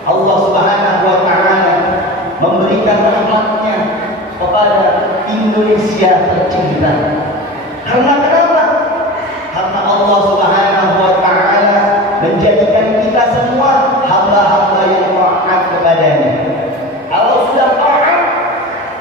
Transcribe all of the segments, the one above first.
Allah Subhanahu wa Ta'ala memberikan rahmatnya kepada Indonesia tercinta. Karena kenapa? Karena Allah Subhanahu wa Ta'ala menjadikan kita semua hamba-hamba yang taat kepadanya. Kalau sudah taat,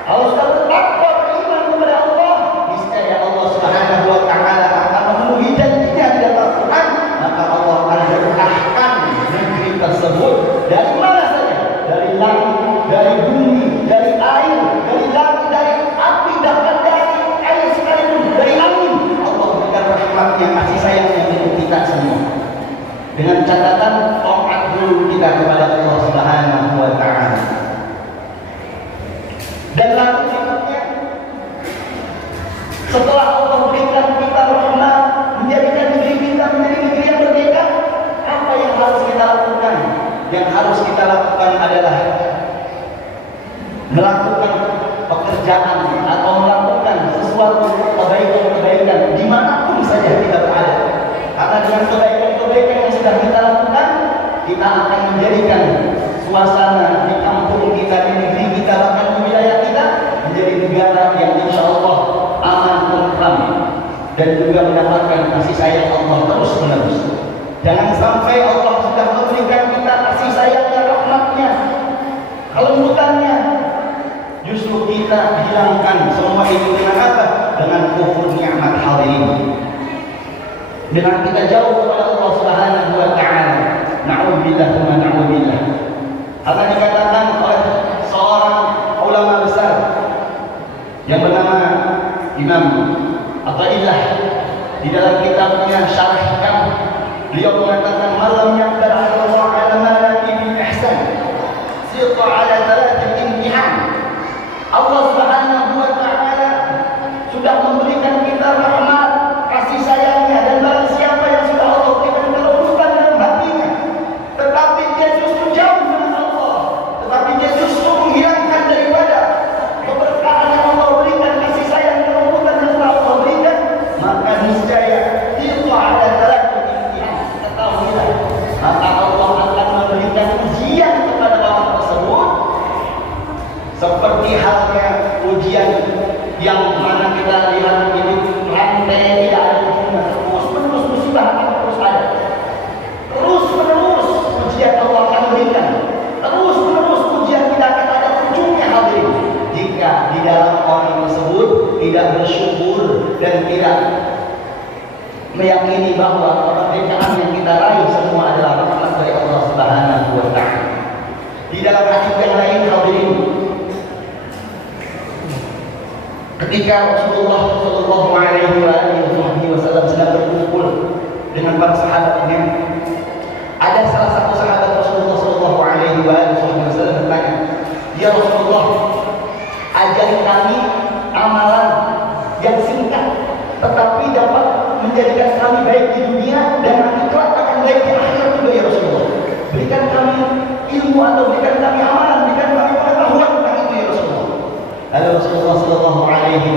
kalau sudah bertakwa beriman kepada Allah, niscaya Allah Subhanahu wa Ta'ala akan memenuhi janjinya di dalam Al-Quran. Maka Allah akan berkahkan negeri tersebut dari mana saja, dari langit, dari bumi, dari air, dari langit, dari api, bahkan dari air sekalipun, dari angin. Allah berikan rahmatnya, kasih sayangnya untuk kita semua. Dengan catatan taat dulu kita kepada Allah Subhanahu wa Ta'ala. Dan lalu berikutnya, setelah Allah berikan kita rahmat, menjadikan negeri kita menjadi negeri yang merdeka, apa yang harus kita lakukan? Yang harus kita lakukan adalah melakukan pekerjaan atau melakukan sesuatu kebaikan-kebaikan dimanapun saja kita berada. Karena dengan kebaikan-kebaikan yang sudah kita lakukan, kita akan menjadikan suasana di kampung kita, di negeri kita, bahkan di wilayah kita menjadi negara yang insya Allah aman, tentram, dan juga mendapatkan kasih sayang Allah terus menerus. Jangan sampai Allah sudah memberikan kita kasih sayangnya, rahmatnya, kelembutannya, justru kita hilangkan semua itu dengan apa? Dengan kufur nikmat hadirin. Dengan kita jauh kepada Allah Subhanahu wa Ta'ala. Na'udzubillah wa na'udzubillah. Karena dikatakan oleh seorang ulama besar yang bernama Imam Athaillah di dalam kitabnya Syarah Hikam, beliau mengatakan malam yaqdar Allah ala malaki bil ihsan sirta ala thalathil imtihan. Allah Subhanahu wa Ta'ala sudah memberikan kita rahmat, kasih sayangnya, dan barang siapa yang sudah Allah berikan kelembutan dalam hatinya, tetapi dia justru jauh dengan Allah, tetapi dia justru menghilangkan daripada keberkahan yang Allah berikan, kasih sayang, kelembutan yang telah Allah berikan, maka niscaya itu ada thalathil imtihan. Ketahuilah, maka Allah akan memberikan ujian kepada orang tersebut seperti halnya ujian yang mana kita lihat ini rantai tidak ada ujungnya, terus menerus musibah akan terus ada, terus menerus ujian Allah akan berikan, terus menerus ujian kita akan ada ujungnya hadirin. Jika di dalam orang tersebut tidak bersyukur dan tidak meyakini bahwa kemerdekaan yang kita raih semua adalah rahmat dari Allah Subhanahu wa Ta'ala. Di dalam hadis yang lain hadirin, ketika Rasulullah Shallallahu Alaihi Wasallam sedang berkumpul dengan para sahabatnya, ada salah satu sahabat Rasulullah Shallallahu Alaihi Wasallam bertanya, "Ya Rasulullah, ajari kami amalan yang singkat, tetapi dapat menjadikan kami baik di dunia dan nanti kelak akan baik di akhirat juga ya Rasulullah. Berikan kami ilmu atau berikan kami amalan, berikan kami pengetahuan tentang itu ya Rasulullah." Lalu Rasulullah Shallallahu Alaihi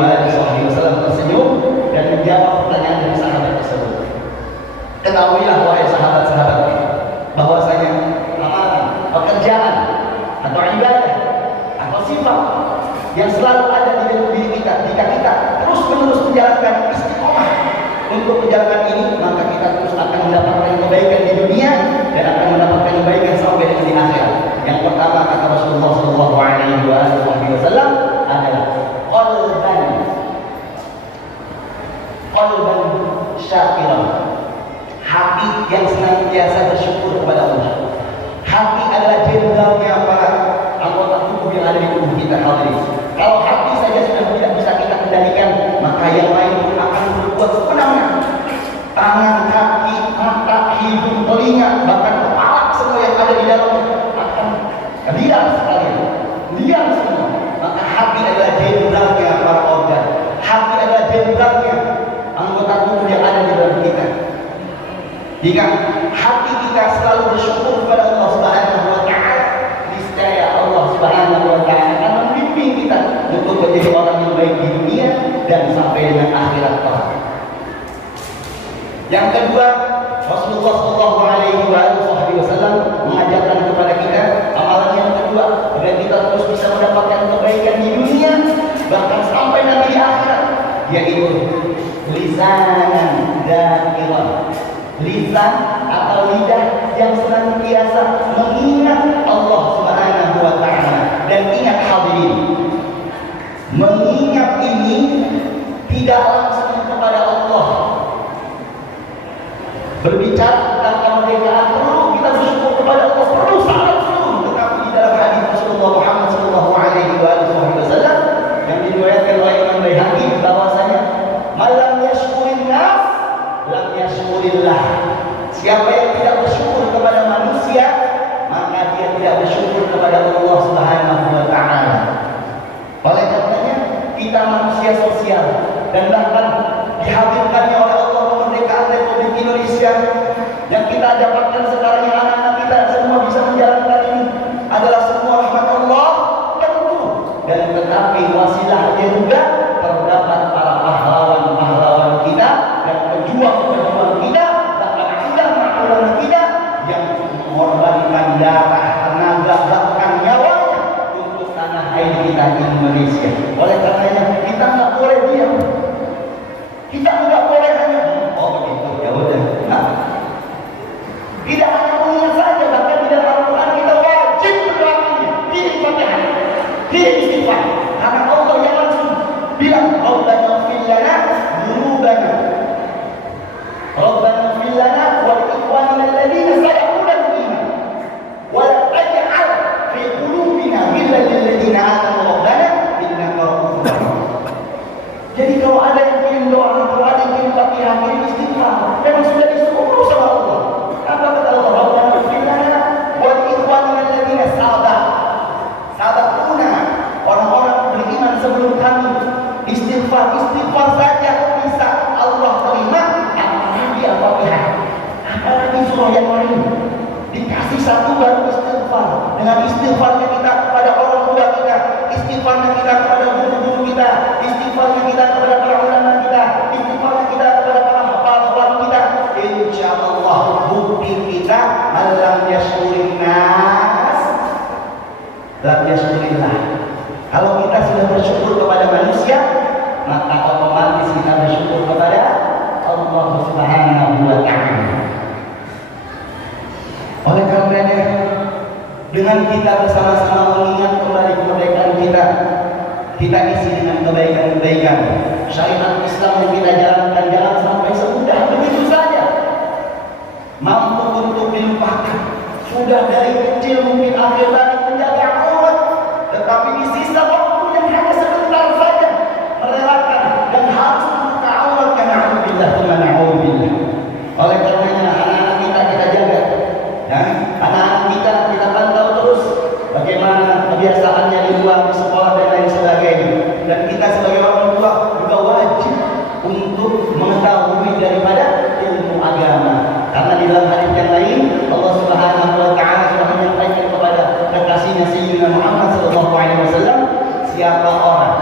Wasallam tersenyum dan menjawab pertanyaan dari sahabat tersebut. Ketahuilah wahai sahabat-sahabatku, bahwasanya amalan, pekerjaan atau ibadah atau sifat yang selalu ada di dalam diri kita, jika kita terus menerus menjalankan istiqomah untuk menjalankan ini, maka kita terus akan mendapatkan kebaikan di dunia dan akan mendapatkan kebaikan sampai dengan di akhirat. Yang pertama kata Rasulullah Shallallahu Alaihi Wasallam adalah qalban syakiran, hati yang senantiasa bersyukur kepada Allah. Hati adalah jenderalnya para anggota tubuh yang ada di tubuh kita hadirin. Kalau hati saja sudah tidak bisa kita kendalikan, maka yang lain pun akan berbuat sebenarnya. Tangan, kaki, mata, hidung, telinga, bahkan kepala, semua yang ada di dalamnya akan diam sekalian, diam semua. Maka hati adalah jenderalnya para organ. Hati adalah jenderalnya anggota tubuh yang ada di dalam kita. Jika hati kita selalu bersyukur kepada Allah Subhanahu wa Ta'ala, niscaya Allah Subhanahu wa Ta'ala akan membimbing kita untuk menjadi orang yang baik di dunia dan sampai dengan akhirat kelak. Yang kedua, Rasulullah Shallallahu Alaihi Wasallam mengajarkan kepada kita lidah yang senantiasa mengingat Allah Subhanahu wa taala. Dan ingat hadirin, mengingat ini tidak langsung kepada Allah. Berbicara tentang kemerdekaan perlu kita bersyukur kepada Allah, perlu sangat perlu. Tetapi di dalam hadis Rasulullah Muhammad sallallahu alaihi wasallam yang diriwayatkan oleh Imam Baihaqi bahwasanya malam yashkurin nas lam yashkurillah. Siapa yang tidak bersyukur kepada manusia, maka dia tidak bersyukur kepada Allah Subhanahu wa taala. Oleh karenanya kita manusia sosial, dan bahkan dihadirkannya oleh Allah kemerdekaan Republik Indonesia yang kita dapatkan sekarang, yang anak-anak kita semua bisa menjalankan ini adalah semua rahmat Allah tentu, dan tetapi wasilahnya juga terdapat para pahlawan-pahlawan kita dan pejuang-pejuang kita, bahkan ulama-ulama kita yang mengorbankan darah, tenaga, bahkan nyawanya untuk tanah air kita Indonesia. Oleh karenanya kita nggak boleh diam. Kita nggak boleh hanya begitu, ya udah. Nah, tidak hanya mengingat saja, bahkan di dalam Al-Quran kita wajib berdoanya, kirim Fatihah, kirim istighfar, karena Allah yang langsung bilang, Rabbana ighfir lana dzunubana, Rabbana ighfir lana wa li ikhwanina alladziina sabaquna bil iman, wa la taj'al fi qulubina ghillan lil ladziina aamanu rabbana innaka ra'ufur rahim. Jadi kalau ada yang kirim doa, kalau ada yang kirim Fatihah, kirim istighfar, memang sudah disuruh sama Allah. Apa kata Allah? Rabbana ighfir lana wa li ikhwanina alladziina sabaquna, orang-orang beriman sebelum kami. Istighfar saja bisa Allah terima, apalagi Al-Fatihah, apalagi surah yang lain. Dikasih satu baru istighfar. Dengan istighfarnya kita kepada orang tua kita, istighfarnya kita kepada guru-guru kita, istighfarnya kita kepada para ulama kita, istighfarnya kita kepada para pahlawan kita, insya Allah bukti kita alam yashkurin nas lam yashkurillah. Kalau kita sudah bersyukur kepada manusia, maka otomatis kita bersyukur kepada Allah Subhanahu wa taala. Oleh karenanya, dengan kita bersama-sama mengingat kembali kemerdekaan kita isi dengan kebaikan-kebaikan. Syariat Islam yang kita jalankan jangan sampai semudah begitu saja mampu untuk dilupakan. Sudah dari kecil mungkin akhir balik menjaga aurat, tetapi di sisa waktu yang hanya sebentar saja merelakan dan harus membuka aurat, karena na'udzubillah. Oleh karenanya anak-anak kita jaga. Ya, anak-anak kita pantau terus bagaimana kebiasaannya di luar, di sekolah dan lain sebagainya. Dan kita sebagai orang tua juga wajib untuk mengetahui daripada ilmu agama. Karena di dalam hadis yang lain Allah Subhanahu wa taala sudah menyampaikan kepada kekasihnya Sayyidina Muhammad sallallahu alaihi wasallam, siapa orang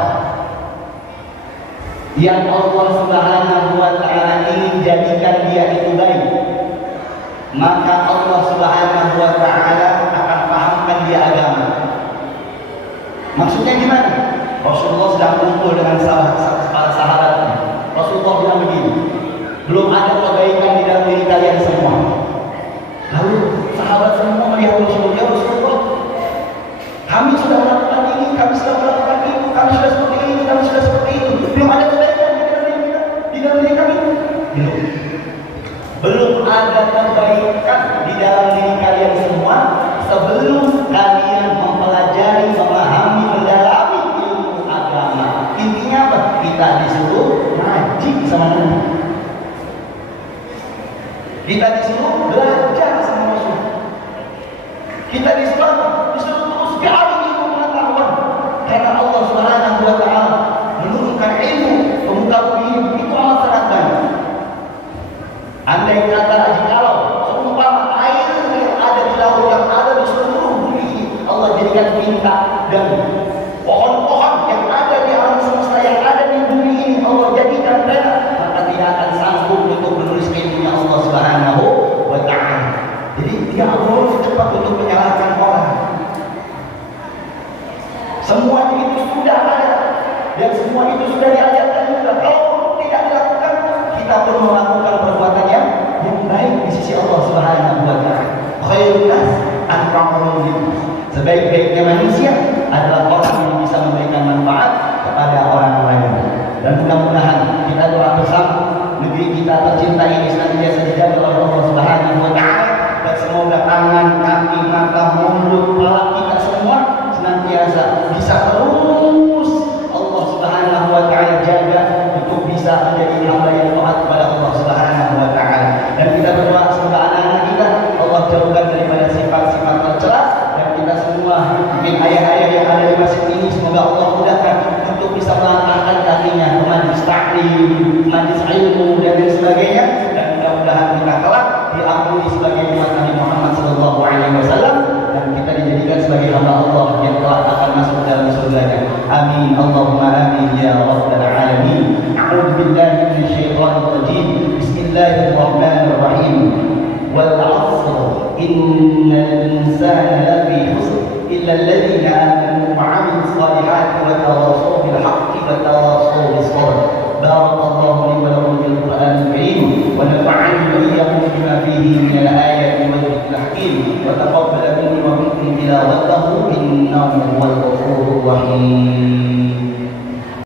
yang Allah Subhanahu wa taala ingin jadikan dia itu baik, maka Allah Subhanahu wa taala akan pahamkan dia agama. Maksudnya gimana? Rasulullah sedang kumpul dengan para sahabatnya. Rasulullah bilang begini, belum ada kebaikan di dalam diri kalian semua. Lalu sahabat semua melihat Rasulullah, ya Rasulullah, kami sudah melakukan ini, kami sudah melakukan itu, kami sudah seperti ini, kami sudah seperti itu. Belum ada kebaikan di dalam diri kami. Belum ada kebaikan di dalam diri kalian semua sebelum kalian mempelajari, memahami, mendalami ilmu agama. Intinya apa? Kita disuruh ngaji sama Nabi. Kita disuruh belajar sama Rasul. Kita disuruh terus gali ilmu pengetahuan. Karena Allah Subhanahu wa taala menurunkan ilmu ke muka bumi itu amat sangat banyak. Andai kata jikalau seumpama air yang ada di laut, yang ada di seluruh bumi ini Allah jadikan bintang, dan pohon-pohon yang ada di alam semesta yang ada di bumi ini Allah jadikan pena, maka tidak akan sanggup untuk menulis ilmunya Allah Subhanahu wa taala. Jadi dia Allah cepat untuk menyalahkan orang. Semuanya itu sudah ada dan semua itu sudah diajarkan juga. Kalau tidak dilakukan, kita perlu melakukan perbuatan yang baik di sisi Allah Subhanahu wa anfa'uhum linnas. Sebaik-baiknya manusia adalah orang yang bisa memberikan manfaat kepada orang lain. Dan mudah-mudahan kita doa bersama negeri kita tercinta ini senantiasa dijaga oleh Allah Subhanahu wa taala, dan semoga tangan, kaki, mata, mulut, kepala kita semua senantiasa bisa terus Allah Subhanahu wa taala jaga untuk bisa menjadi hamba yang taat kepada Allah Subhanahu wa taala. Dan kita berdoa semoga anak-anak kita Allah jauhkan daripada sifat-sifat tercela, dan kita semua mungkin ayah-ayah yang ada di masjid ini semoga Allah mudahkan untuk bisa melangkahkan kakinya ke majlis taklim, majlis ilmu dan lain sebagainya, dan mudah-mudahan kita kelak diampuni sebagai umat Nabi Muhammad SAW, dan kita dijadikan sebagai hamba Allah yang kelak akan masuk dalam surganya. Amin Allahumma amin ya rabbal alamin. A'udzu billahi minasyaitonir rajim. Bismillahirrahmanirrahim. Wal 'asr innal insana lafi khusr illa alladhina amanu wa 'amilus salihati wa tawassaw bil haqqi wa tawassaw bis sabr.